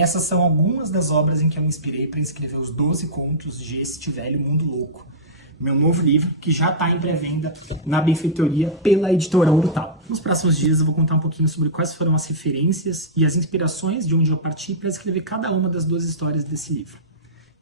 essas são algumas das obras em que eu me inspirei para escrever os 12 contos de Este Velho Mundo Louco, meu novo livro, que já está em pré-venda na benfeitoria pela editora Urutau. Nos próximos dias eu vou contar um pouquinho sobre quais foram as referências e as inspirações de onde eu parti para escrever cada uma das 12 histórias desse livro.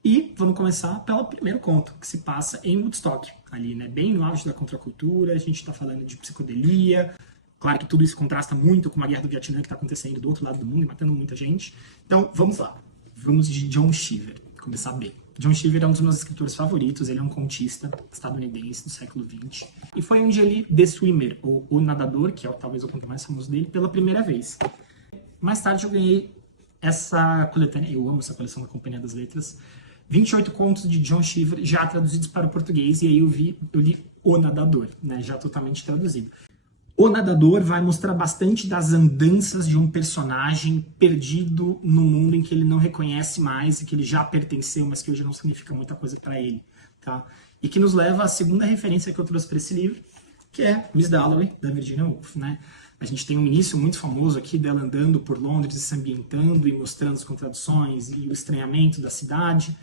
E vamos começar pelo primeiro conto, que se passa em Woodstock, ali, né, bem no auge da contracultura. A gente está falando de psicodelia. Claro que tudo isso contrasta muito com a guerra do Vietnã que está acontecendo do outro lado do mundo e matando muita gente. Então, vamos lá. Vamos de John Cheever, começar bem. John Cheever é um dos meus escritores favoritos. Ele é um contista estadunidense do século XX. E foi onde ele The Swimmer, ou O Nadador, que é talvez o conto mais famoso dele, pela primeira vez. Mais tarde eu ganhei essa coletânea, eu amo essa coleção da Companhia das Letras, 28 contos de John Cheever já traduzidos para o português, e aí eu li O Nadador, né, já totalmente traduzido. O Nadador vai mostrar bastante das andanças de um personagem perdido no mundo em que ele não reconhece mais e que ele já pertenceu, mas que hoje não significa muita coisa para ele, tá? E que nos leva à segunda referência que eu trouxe para esse livro, que é Miss Dalloway, da Virginia Woolf, né? A gente tem um início muito famoso aqui dela andando por Londres, se ambientando e mostrando as contradições e o estranhamento da cidade,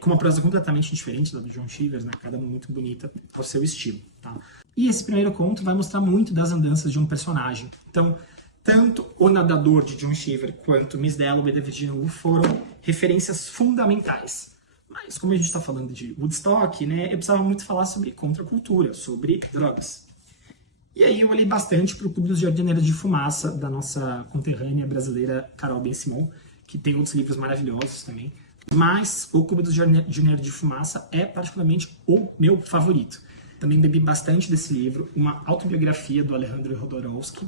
com uma prosa completamente diferente da do John Cheever, né? Cada uma muito bonita ao seu estilo, tá? E esse primeiro conto vai mostrar muito das andanças de um personagem. Então, tanto O Nadador, de John Cheever, quanto Miss Dalloway, da Virginia Woolf, foram referências fundamentais. Mas, como a gente está falando de Woodstock, né, eu precisava muito falar sobre contracultura, sobre drogas. E aí eu olhei bastante para o Clube dos Jardineiros de Fumaça, da nossa conterrânea brasileira Carol Ben-Simon, que tem outros livros maravilhosos também. Mas o Clube dos Jardineiros de Fumaça é particularmente o meu favorito. Também bebi bastante desse livro, uma autobiografia do Alejandro Jodorowsky,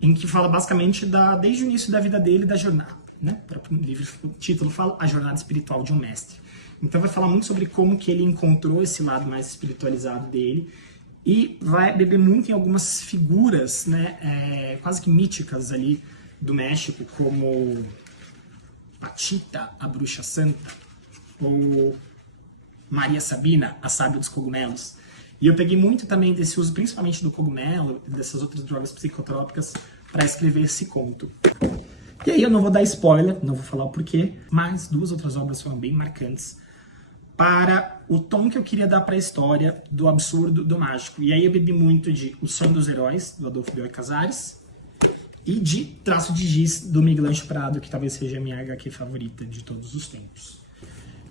em que fala basicamente desde o início da vida dele, da jornada, né? O título fala A Jornada Espiritual de um Mestre. Então vai falar muito sobre como que ele encontrou esse lado mais espiritualizado dele, e vai beber muito em algumas figuras, né, quase que míticas ali do México, como Patita, a Bruxa Santa, ou Maria Sabina, a Sábia dos Cogumelos. E eu peguei muito também desse uso, principalmente do cogumelo e dessas outras drogas psicotrópicas, para escrever esse conto. E aí eu não vou dar spoiler, não vou falar o porquê, mas duas outras obras foram bem marcantes para o tom que eu queria dar para a história do absurdo, do mágico. E aí eu bebi muito de O Sonho dos Heróis, do Adolfo Bioy Casares, e de Traço de Giz, do Miguel Anjo Prado, que talvez seja a minha HQ favorita de todos os tempos.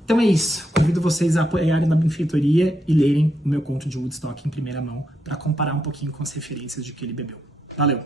Então é isso. Convido vocês a apoiarem na benfeitoria e lerem o meu conto de Woodstock em primeira mão para comparar um pouquinho com as referências de que ele bebeu. Valeu!